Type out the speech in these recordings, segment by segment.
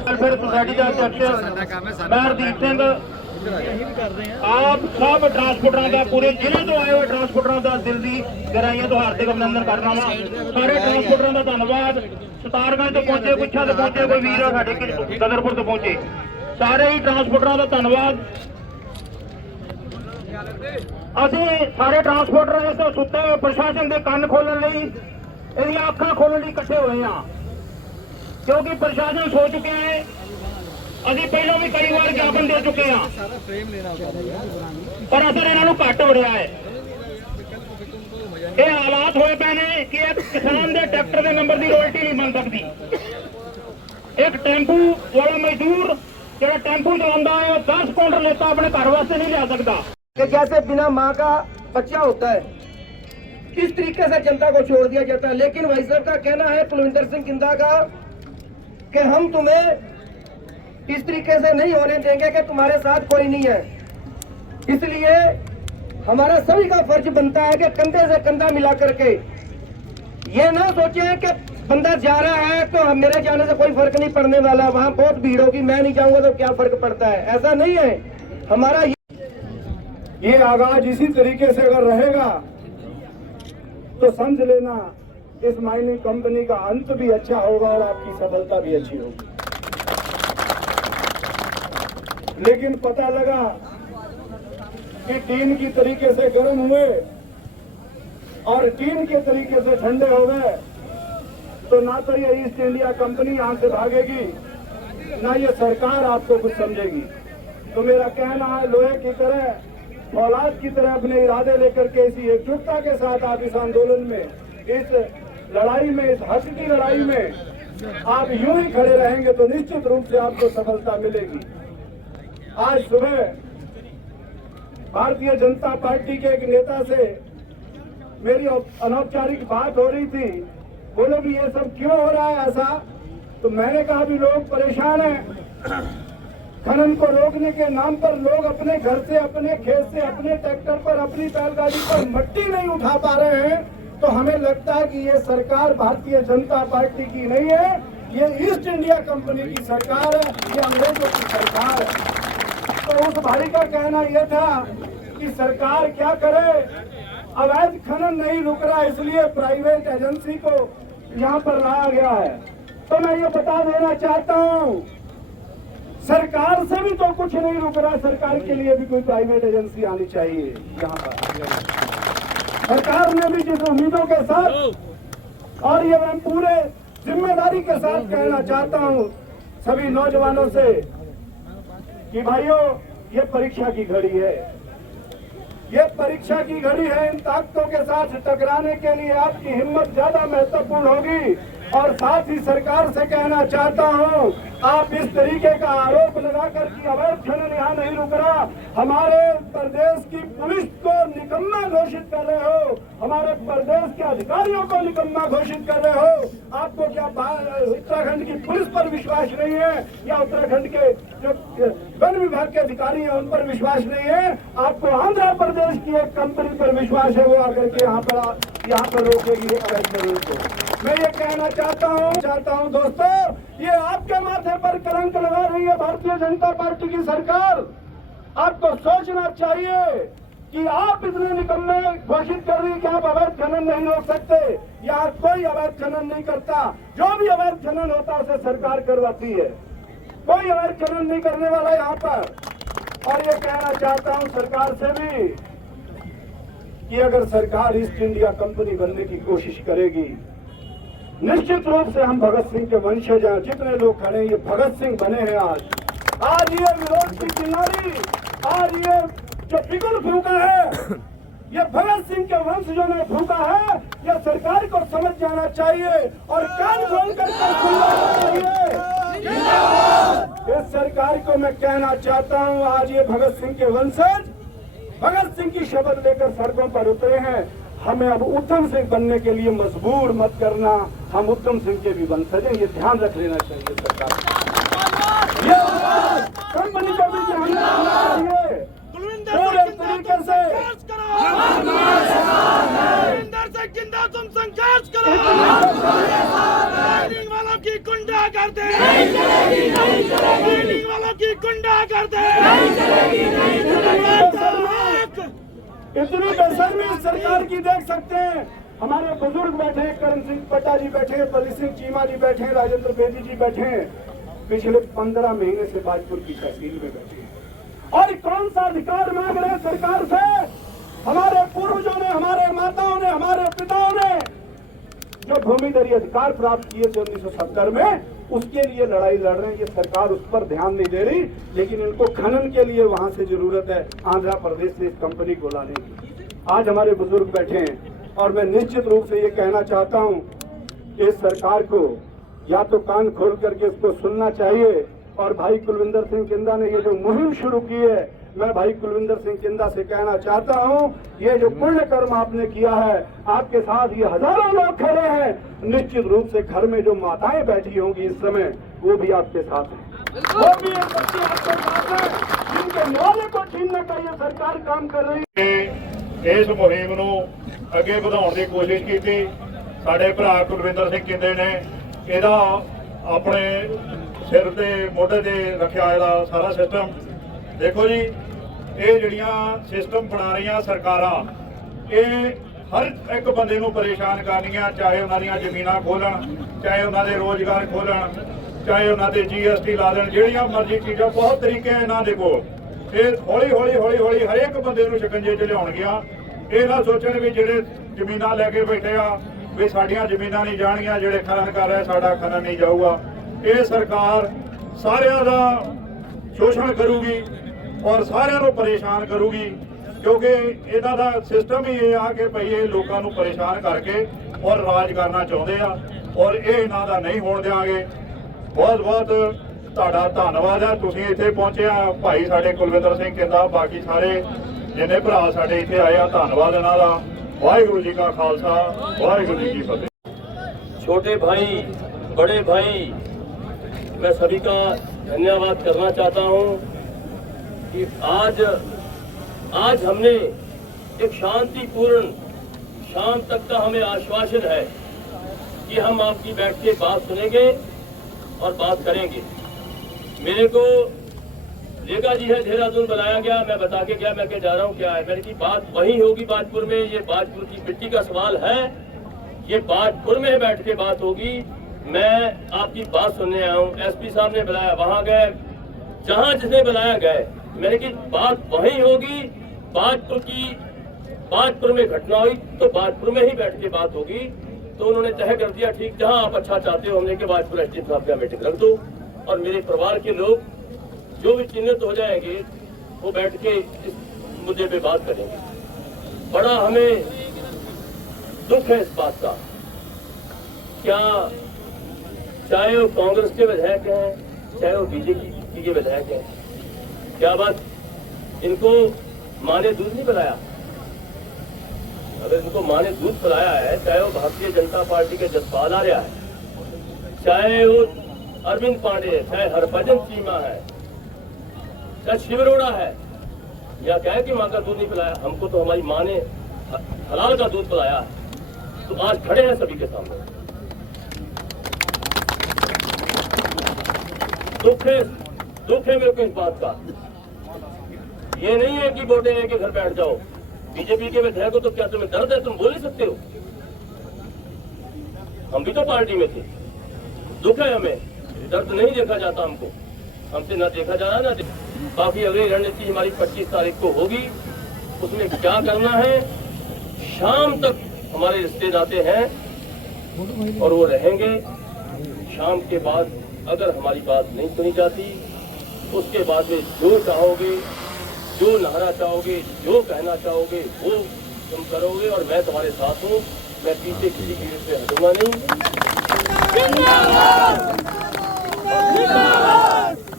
Welfare society के अध्यक्ष मैं हरदीप सिंह आप सब ट्रांसपोर्टर का पूरे जिले तो आए हुए ट्रांसपोर्टर का दिल की गहराइयों तो हार्दिक अभिनंदन करना वा। सारे ट्रांसपोर्टर का धन्यवाद। सतारगंज तो पहुंचे, गुच्छा तो पहुंचे, कोई वीर है साढ़े गदरपुर तो पहुंचे, सारे ही ट्रांसपोर्टर का धन्यवाद। ਅਸੀਂ ਸਾਰੇ ਟਰਾਂਸਪੋਰਟਰ ਇਸ ਸੁੱਤੇ ਹੋਏ ਪ੍ਰਸ਼ਾਸਨ ਦੇ ਕੰਨ ਖੋਲਣ ਲਈ ਇਹਦੀਆਂ ਅੱਖਾਂ ਖੋਲਣ ਲਈ ਇਕੱਠੇ ਹੋਏ ਆ, ਕਿਉਂਕਿ ਪ੍ਰਸ਼ਾਸਨ ਸੋ ਚੁੱਕਿਆ ਹੈ। ਅਸੀਂ ਪਹਿਲਾਂ ਵੀ ਕਈ ਵਾਰ ਗਿਆਪਨ ਦੇ ਚੁੱਕੇ ਆ, ਪਰ ਅਸਰ ਇਹਨਾਂ ਨੂੰ ਘੱਟ ਹੋ ਰਿਹਾ ਹੈ। ਇਹ ਹਾਲਾਤ ਹੋਏ ਪਏ ਨੇ ਕਿ ਇੱਕ ਕਿਸਾਨ ਦੇ ਟਰੈਕਟਰ ਦੇ ਨੰਬਰ ਦੀ ਰੋਇਲਟੀ ਨਹੀਂ ਬਣ ਸਕਦੀ। ਇੱਕ ਟੈਂਪੂ ਵਾਲਾ ਮਜ਼ਦੂਰ ਜਿਹੜਾ ਟੈਂਪੂ ਚਲਾਉਂਦਾ ਹੈ ਉਹ 10 ਕੁਇੰਟਲ ਲੈਤਾ ਆਪਣੇ ਘਰ ਵਾਸਤੇ नहीं लिया सकता। कि जैसे बिना माँ का बच्चा होता है, इस तरीके से जनता को छोड़ दिया जाता है। लेकिन भाई साहब का कहना है कुलविंदर सिंह किंदा का कि हम तुम्हें इस तरीके से नहीं होने देंगे कि तुम्हारे साथ कोई नहीं है। इसलिए हमारा सभी का फर्ज बनता है कि कंधे से कंधा मिला करके ये ना सोचे कि बंदा जा रहा है तो मेरे जाने से कोई फर्क नहीं पड़ने वाला, वहाँ बहुत भीड़ होगी, मैं नहीं जाऊंगा तो क्या फर्क पड़ता है। ऐसा नहीं है। हमारा ये आगाज इसी तरीके से अगर रहेगा तो समझ लेना इस माइनिंग कंपनी का अंत भी अच्छा होगा और आपकी सफलता भी अच्छी होगी। लेकिन पता लगा कि टीन की तरीके से गर्म हुए और टीन के तरीके से ठंडे हो गए तो ना तो ये ईस्ट इंडिया कंपनी यहां से भागेगी, ना ये सरकार आपको कुछ समझेगी। तो मेरा कहना है लोहे की तरह, औलाद की तरह अपने इरादे लेकर के इसी एकजुटता के साथ आप इस आंदोलन में, इस लड़ाई में, इस हक की लड़ाई में आप यूं ही खड़े रहेंगे तो निश्चित रूप से आपको सफलता मिलेगी। आज सुबह भारतीय जनता पार्टी के एक नेता से मेरी अनौपचारिक बात हो रही थी। बोले कि ये सब क्यों हो रहा है ऐसा, तो मैंने कहा भी लोग परेशान हैं। खनन को रोकने के नाम पर लोग अपने घर से, अपने खेत से, अपने ट्रैक्टर पर, अपनी बैलगाड़ी पर मिट्टी नहीं उठा पा रहे हैं, तो हमें लगता है कि ये सरकार भारतीय जनता पार्टी की नहीं है, ये ईस्ट इंडिया कंपनी की सरकार है, ये अंग्रेजों की सरकार है। तो उस भाई का कहना यह था कि सरकार क्या करे, अवैध खनन नहीं रुक रहा, इसलिए प्राइवेट एजेंसी को यहाँ पर लाया गया है। तो मैं ये बता देना चाहता हूँ सरकार से भी तो कुछ नहीं रुक रहा, सरकार के लिए भी कोई प्राइवेट एजेंसी आनी चाहिए यहाँ पर। सरकार ने भी जिस उम्मीदों के साथ, और ये मैं पूरे जिम्मेदारी के साथ कहना चाहता हूँ सभी नौजवानों से कि भाइयों ये परीक्षा की घड़ी है, ये परीक्षा की घड़ी है। इन ताकतों के साथ टकराने के लिए आपकी हिम्मत ज्यादा महत्वपूर्ण होगी। और साथ ही सरकार से कहना चाहता हूं, आप इस तरीके का आरोप लगाकर कि अवैध खनन यहाँ नहीं रुक रहा, हमारे प्रदेश की पुलिस को निकम्मा घोषित कर रहे हो, हमारे प्रदेश के अधिकारियों को निकम्मा घोषित कर रहे हो। आपको क्या उत्तराखंड की पुलिस पर विश्वास नहीं है, या उत्तराखंड के जो वन विभाग के अधिकारी हैं उन पर विश्वास नहीं है? आपको आंध्र प्रदेश की एक कंपनी पर विश्वास है, वो आकर के यहाँ पर रोकेगी अवैध खनन को। मैं ये कहना चाहता हूँ दोस्तों, ये आपके माथे पर कलंक लगा रही है भारतीय जनता पार्टी की सरकार। आपको सोचना चाहिए कि आप इतने निकम्मे घोषित कर रही है कि आप अवैध खनन नहीं रोक सकते। यहाँ कोई अवैध खनन नहीं करता, जो भी अवैध खनन होता है उसे सरकार करवाती है, कोई अवैध खनन नहीं करने वाला यहाँ पर। और ये कहना चाहता हूँ सरकार से भी कि अगर सरकार ईस्ट इंडिया कंपनी बनने की कोशिश करेगी, निश्चित रूप से हम भगत सिंह के वंशज हैं। जितने लोग खड़े हैं ये भगत सिंह बने हैं। आज ये विरोध की चिंगारी, आज ये जो बिगुल फूका है, ये भगत सिंह के वंशजों ने फूका है। ये सरकार को समझ जाना चाहिए और कान खोल कर सुनना चाहिए। इस सरकार को मैं कहना चाहता हूँ, आज ये भगत सिंह के वंशज भगत सिंह की शपथ लेकर सड़कों पर उतरे हैं। हमें अब उधम सिंह बनने के लिए मजबूर मत करना, हम उधम सिंह के भी वंशज हैं, ये ध्यान रख लेना चाहिए सरकार। ये कंपनी को भी ध्यान रखना चाहिए पूरे तरीके से। तुम संघर्ष करो, वालों की गुंडा गुंडा कर दे, नहीं चलेगी, नहीं चलेगी, मीटिंग वालों की गुंडा कर दे, नहीं चलेगी, नहीं चलेगी। इतनी बेशर्मी सरकार की देख सकते हैं। हमारे बुजुर्ग बैठे हैं, करण सिंह पट्टा जी बैठे हैं, बली सिंह चीमा जी बैठे हैं, राजेंद्र बेदी जी बैठे हैं, पिछले 15 महीने से बाजपुर की तहसील में बैठे हैं। और कौन सा अधिकार मांग रहे हैं सरकार से? हमारे पूर्वजों ने, हमारे माताओं ने, हमारे पिताओं ने जो भूमिधरी अधिकार प्राप्त किए थे 1970 में, उसके लिए लड़ाई लड़ रहे हैं। ये सरकार उस पर ध्यान नहीं दे रही, लेकिन इनको खनन के लिए वहां से जरूरत है आंध्र प्रदेश से इस कंपनी को लाने की। आज हमारे बुजुर्ग बैठे हैं और मैं निश्चित रूप से ये कहना चाहता हूँ, इस सरकार को या तो कान खोल करके इसको सुनना चाहिए। और भाई कुलविंदर सिंह किंदा ने ये जो मुहिम शुरू की है, मैं भाई कुलविंदर सिंह किंदा से कहना चाहता हूँ, ये जो पुण्य कर्म आपने किया है, आपके साथ ये हजारों लोग खड़े हैं। निश्चित रूप से घर में जो माताएं बैठी होंगी इस समय, वो भी आपके साथ हैं, वो भी एक बच्चे आपके साथ हैं, जिनके न्याय को छीनने का ये सरकार काम कर रही है। इस मुहिम ਨੂੰ ਅੱਗੇ ਵਧਾਉਣ ਦੀ ਕੋਸ਼ਿਸ਼ ਕੀਤੀ। ਸਾਡੇ ਭਰਾ ਕੁਲਵਿੰਦਰ ਸਿੰਘ ਕਿੰਦੇ ਨੇ ਇਹਦਾ ਆਪਣੇ ਸਿਰ ਤੇ ਮੋਢੇ ਤੇ ਰੱਖਿਆ ਇਹਦਾ ਸਾਰਾ ਸਿਸਟਮ। ਦੇਖੋ ਜੀ, ਇਹ ਜਿਹੜੀਆਂ ਸਿਸਟਮ ਬਣਾ ਰਹੀਆਂ ਸਰਕਾਰਾਂ, ਇਹ ਹਰ ਇੱਕ ਬੰਦੇ ਨੂੰ ਪਰੇਸ਼ਾਨ ਕਰਨੀਆਂ, ਚਾਹੇ ਉਹਨਾਂ ਦੀਆਂ ਜ਼ਮੀਨਾਂ ਖੋਲਣ, ਚਾਹੇ ਉਹਨਾਂ ਦੇ ਰੋਜ਼ਗਾਰ ਖੋਲਣ, ਚਾਹੇ ਉਹਨਾਂ ਤੇ GST ਲਾ ਦੇਣ, ਜਿਹੜੀਆਂ ਮਰਜ਼ੀ ਚੀਜ਼ਾਂ, ਬਹੁਤ ਤਰੀਕੇ ਇਹਨਾਂ ਦੇ ਕੋਲ। ਇਹ ਹੌਲੀ ਹੌਲੀ ਹਰੇਕ ਬੰਦੇ ਨੂੰ ਸ਼ਿਕੰਜੇ 'ਚ ਲਿਆਉਣਗੀਆਂ। ਇਹ ਨਾ ਸੋਚਣ ਵੀ ਜਿਹੜੇ ਜ਼ਮੀਨਾਂ ਲੈ ਕੇ ਬੈਠੇ ਆ ਵੀ ਸਾਡੀਆਂ ਜ਼ਮੀਨਾਂ ਨਹੀਂ ਜਾਣਗੀਆਂ, ਜਿਹੜੇ ਖਨਨ ਕਰ ਰਹੇ ਸਾਡਾ ਖਨਨ ਨਹੀਂ ਜਾਊਗਾ। ਇਹ ਸਰਕਾਰ ਸਾਰਿਆਂ ਦਾ ਸ਼ੋਸ਼ਣ ਕਰੂਗੀ ਔਰ ਸਾਰਿਆਂ ਨੂੰ ਪਰੇਸ਼ਾਨ ਕਰੂਗੀ, ਕਿਉਂਕਿ ਇਹਨਾਂ ਦਾ ਸਿਸਟਮ ਹੀ ਇਹ ਆ ਕਿ ਭਈ ਇਹ ਲੋਕਾਂ ਨੂੰ ਪਰੇਸ਼ਾਨ ਕਰਕੇ ਔਰ ਰਾਜ ਕਰਨਾ ਚਾਹੁੰਦੇ ਆ, ਔਰ ਇਹ ਇਹਨਾਂ ਦਾ ਨਹੀਂ ਹੋਣ ਦਿਆਂਗੇ। ਬਹੁਤ ਬਹੁਤ ਤੁਹਾਡਾ ਧੰਨਵਾਦ ਹੈ, ਤੁਸੀਂ ਇੱਥੇ ਪਹੁੰਚੇ ਆ। ਭਾਈ ਸਾਡੇ ਕੁਲਵਿੰਦਰ ਸਿੰਘ ਕਿੰਦਾ, ਬਾਕੀ ਸਾਰੇ जिन्हें भरा साढ़े इतने आए, धन्यवाद इन्हां दा। वाहिगुरू जी का खालसा, वाहिगुरू जी की फतेह। छोटे भाई, बड़े भाई, मैं सभी का धन्यवाद करना चाहता हूं कि आज हमने एक शांतिपूर्ण शाम तक का हमें आश्वासन है कि हम आपकी बैठ के बात सुनेंगे और बात करेंगे। मेरे को रेखा जी है, देहरादून बुलाया गया, मैं बता के गया मैं क्या जा रहा हूँ, क्या है। मेरे की बात वही होगी बाजपुर में। ये बाजपुर की मिट्टी का सवाल है, ये बाजपुर में बैठ के बात होगी। मैं आपकी बात सुनने आया हूँ। SP साहब ने बुलाया, वहां गए, जहां जिसने बुलाया गए। मेरे की बात वही होगी। बाजपुर में घटना हुई तो बाजपुर में ही बैठ के बात होगी। तो उन्होंने तय कर दिया, ठीक, जहां आप अच्छा चाहते हो, हमने के बाजपुर SDM साहब का मीटिंग रख दो और मेरे परिवार के लोग जो भी चिन्हित हो जाएंगे वो बैठ के इस मुद्दे पे बात करेंगे। बड़ा हमें दुख है इस बात का। क्या चाहे वो कांग्रेस के विधायक हैं, चाहे वो BJP के विधायक हैं, क्या बात इनको माँ ने दूध नहीं पिलाया? अगर इनको माँ ने दूध पिलाया है, चाहे वो भारतीय जनता पार्टी के जसपाल आर्या है, चाहे वो अरविंद पांडे है, चाहे हरभजन चीमा है, चाहे शिवरोड़ा है, या क्या है कि माँ का दूध नहीं पिलाया? हमको तो हमारी माँ ने हलाल का दूध पिलाया है। तो आज खड़े हैं सभी के सामने। दुख है मेरे को इस बात का। ये नहीं है कि वोटें लेके घर बैठ जाओ। BJP के विधायक हो तो क्या तुम्हें दर्द है? तुम बोल नहीं सकते हो? हम भी तो पार्टी में थे। दुख है हमें, दर्द नहीं देखा जाता हमको, हमसे ना देखा जा रहा ना। बाकी अगली रणनीति हमारी 25 तारीख को होगी। उसमें क्या करना है, शाम तक हमारे रिश्ते नाते हैं और वो रहेंगे। शाम के बाद अगर हमारी बात नहीं सुनी जाती, उसके बाद में जो चाहोगे, जो नहाना चाहोगे, जो कहना चाहोगे, वो तुम करोगे और मैं तुम्हारे साथ हूँ। मैं पीछे किसी की से हटूंगा नहीं।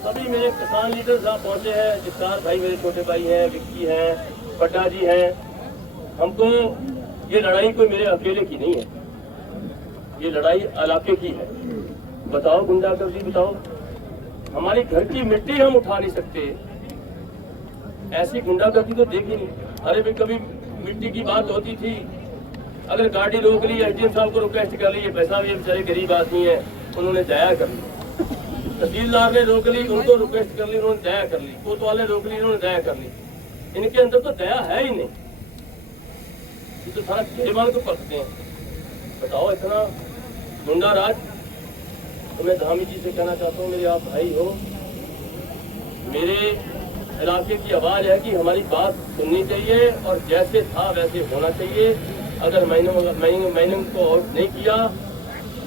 सभी मेरे किसान लीडर्स यहाँ पहुंचे हैं, जितार भाई मेरे छोटे भाई हैं, विक्की हैं, पट्टा जी हैं। हमको ये लड़ाई कोई मेरे अकेले की नहीं है, ये लड़ाई इलाके की है। बताओ गुंडागर्दी, बताओ, हमारी घर की मिट्टी हम उठा नहीं सकते, ऐसी गुंडागर्दी तो देखी नहीं। अरे भाई, कभी मिट्टी की बात होती थी, अगर गाड़ी रोक ली, SDM साहब को रिक्वेस्ट कर ली, पैसा भी बेचारे गरीब आदमी है, उन्होंने दया कर ली, तहसीलदार ने रोक ली, उनको रिक्वेस्ट कर ली, उन्होंने दया कर ली, कोतवाल ने रोक ली, उन्होंने दया कर ली। इनके अंदर तो दया है ही नहीं, ये तो सारा गिरबान को पकड़ते हैं। बताओ इतना गुंडा राज। तो मैं धामी जी से कहना चाहता हूँ, मेरे आप भाई हो, मेरे इलाके की आवाज है कि हमारी बात सुननी चाहिए और जैसे था वैसे होना चाहिए। अगर मैंने को आउट नहीं किया,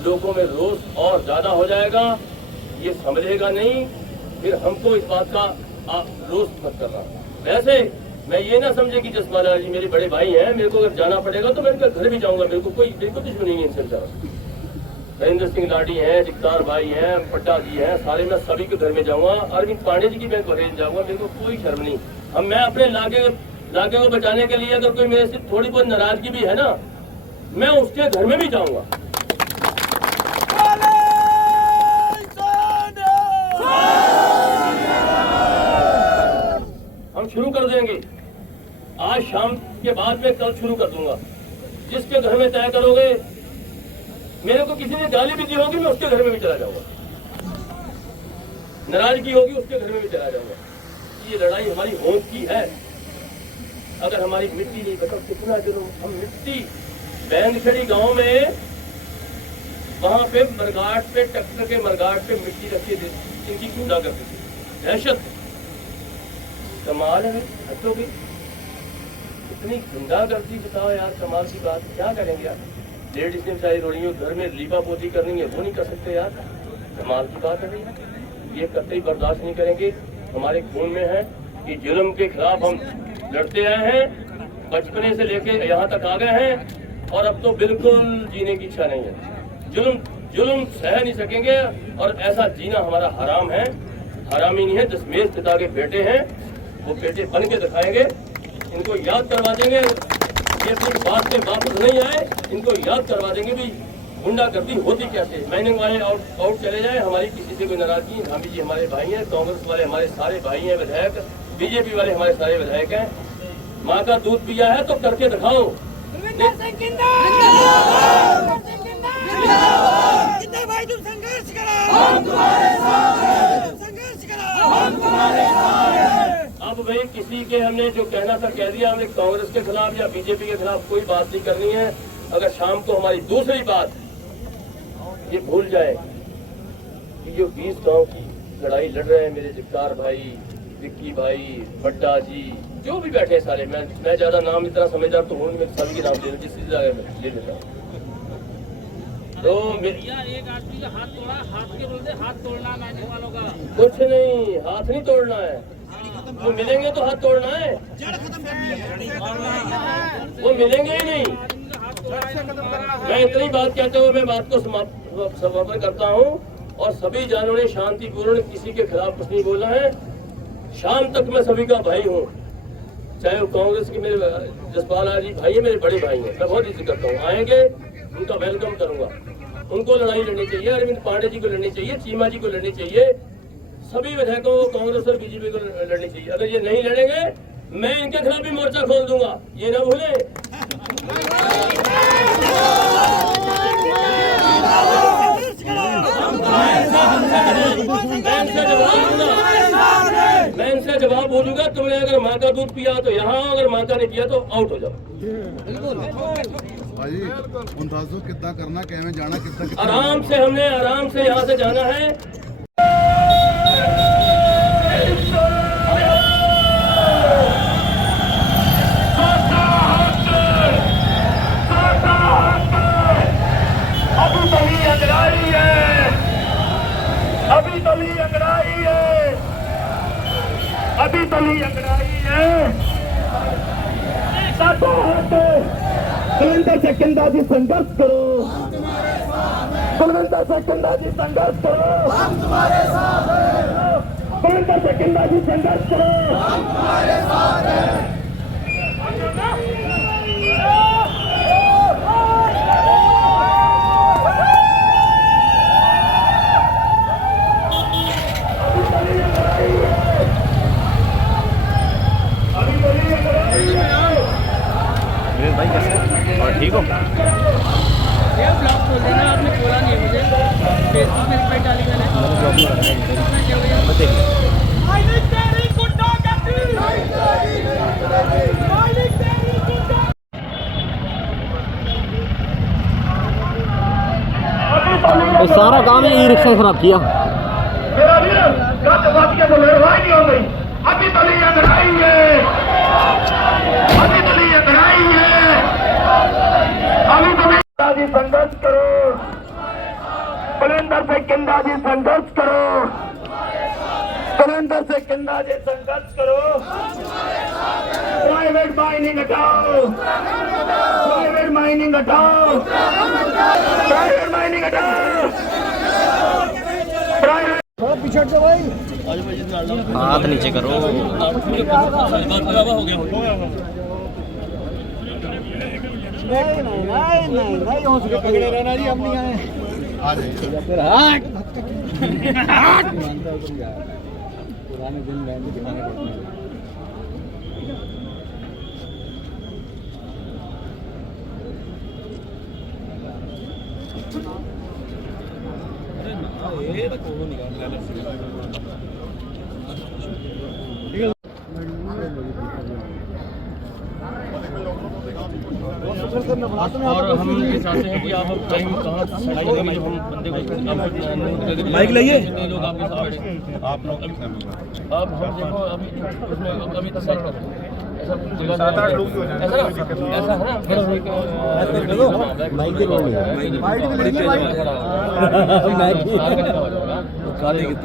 लोगों में रोष और ज्यादा हो जाएगा, ये समझेगा नहीं, फिर हमको इस बात का रोष मत करना। वैसे मैं ये ना समझे कि जसपाल जी मेरे बड़े भाई हैं, मेरे को अगर जाना पड़ेगा तो मैं इनका घर भी जाऊंगा, मेरे को दुश्मनी नहीं इनसे। नरेंद्र सिंह लाडी हैं, जगतार भाई हैं, पट्टा जी हैं, सारे मैं सभी के घर में जाऊंगा। अरविंद पांडे जी की मैं घर जाऊंगा, मेरे को कोई शर्म नहीं। अब मैं अपने इलाके को बचाने के लिए अगर कोई मेरे से थोड़ी बहुत नाराजगी भी है ना, मैं उसके घर में भी जाऊंगा। हम शुरू कर देंगे आज शाम के बाद में, कल शुरू कर दूंगा। जिसके घर में तय करोगे, मेरे को किसी ने गाली भी दी होगी, मैं उसके घर में भी चला जाऊंगा। नाराजगी होगी, उसके घर में भी चला जाऊंगा। ये लड़ाई हमारी होंद की है। अगर हमारी मिट्टी नहीं, बताओ कितना जुर्म। हम मिट्टी बैंदखेड़ी गांव में, वहां पे मरगाट पे, ट्रैक्टर के मरगाट पे मिट्टी रखी थी, इनकी गुंडा करती थी। दहशत, कमाल है, हद हो गई। इतनी गुंडा करती, बताओ यार, कमाल की बात। क्या करेंगे यार, लेडीज ने बेचारी रोड़ियों घर में लीपा पोती करनी है, वो नहीं कर सकते यार, कमाल की बात है। ये कतई बर्दाश्त नहीं करेंगे। हमारे खून में है कि जुल्म के खिलाफ हम लड़ते आए हैं, बचपने से लेके यहाँ तक आ गए हैं, और अब तो बिल्कुल जीने की इच्छा नहीं है। जुल्म सह नहीं सकेंगे, और ऐसा जीना हमारा हराम है। हरामी नहीं है, दशमेश पिता के बेटे हैं, वो बेटे बन के दिखाएंगे। इनको याद करवा देंगे, ये अपनी बात से वापस नहीं आए, इनको याद करवा देंगे भी गुंडागर्दी होती कैसे। माइनिंग वाले आउट चले जाए, हमारी किसी से कोई नाराजगी। धामी जी हमारे भाई हैं, कांग्रेस वाले हमारे सारे भाई हैं विधायक, बीजेपी वाले हमारे सारे विधायक हैं। माँ का दूध पिया है तो करके दिखाओ। भाई तुम संघर्ष करो, हम तुम्हारे साथ हैं। संघर्ष करो, हम तुम्हारे साथ हैं। अब भाई किसी के हमने जो कहना था कह दिया। हमें कांग्रेस के खिलाफ या बीजेपी के खिलाफ कोई बात नहीं करनी है। अगर शाम को हमारी दूसरी बात ये भूल जाए कि जो 20 गांव की लड़ाई लड़ रहे हैं मेरे जगतार भाई, विक्की भाई, पट्टा जी, जो भी बैठे हैं सारे, मैं ज्यादा नाम इतना समझदार तो हूँ, मैं सभी के नाम ले लेता हूँ। तो एक आदमी का हाथ तोड़ा, हाथ के बोलते हाथ तोड़ना माइनिंग वालों का। कुछ नहीं, हाथ नहीं तोड़ना है, वो मिलेंगे तो हाथ तोड़ना है, वो मिलेंगे ही नहीं। मैं इतनी बात कहते हुए मैं बात को समापन करता हूँ, और सभी जानों ने शांतिपूर्ण, किसी के खिलाफ कुछ नहीं बोला है। शाम तक मैं सभी का भाई हूँ, चाहे वो कांग्रेस के मेरे जसपाल जी भाई है, मेरे बड़े भाई हैं, मैं बहुत इज्जत करता हूँ। आएंगे, उनका वेलकम करूंगा। उनको लड़ाई लड़नी चाहिए, अरविंद पांडे जी को लड़नी चाहिए, चीमा जी को लड़नी चाहिए, सभी विधायकों को, कांग्रेस और बीजेपी को लड़नी चाहिए। अगर ये नहीं लड़ेंगे, मैं इनके खिलाफ भी मोर्चा खोल दूंगा, ये ना भूले। मैं इनसे जवाब बोलूंगा, तुमने अगर माँ का दूध पिया तो यहाँ, अगर माँ का नहीं पिया तो आउट हो जाओ। भाई मुंताजो कितना करना, कैसे जाना, कितना आराम से, हमने आराम से यहाँ से जाना है। अभी तली अंगड़ाई है, अभी तली अंगड़ाई है, अभी तली अंगड़ाई है। सातों हाथ कुलविंदर से किंदा जी संघर्ष करो, कुलविंदर से किंदा जी संघर्ष करो, हम तुम्हारे साथ हैं। कुलविंदर से किंदा जी संघर्ष करो, हम तुम्हारे साथ हैं। भाई कैसे और ठीक हो? ये ब्लॉग खोल देना, आपने बोला नहीं मुझे। मालिक तेरी गुंडागर्दी नहीं चलेगी मालिक तेरी गुंडा सारा काम ही ई-रिक्शा खराब किया। मेरा वीर गत बच के तो लड़ाई नहीं हो गई। अभी तो ये लड़ाई है, अभी तो ये लड़ाई है, अभी तो जी संघर्ष करो, बुलंदर से किंदा जी संघर्ष करो, बुलंदर से किंदा जी संघर्ष करो। प्राइवेट माइनिंग हटाओ, प्राइवेट माइनिंग हटाओ, प्राइवेट माइनिंग हटाओ, प्राइवेट हाथ नीचे करो। आ जाइए। और हम ये चाहते हैं कि आप अब टाइम कहाँ सड़ाई देंगे जब हम बंदे को माइक लाइए लोग आपके साथ आप लोग अब हम देखो अभी उसमें अभी तक ऐसा जगह 7-8 लोग हो जाए ऐसा है ना माइक के लोग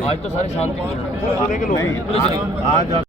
आज तो सारे शांति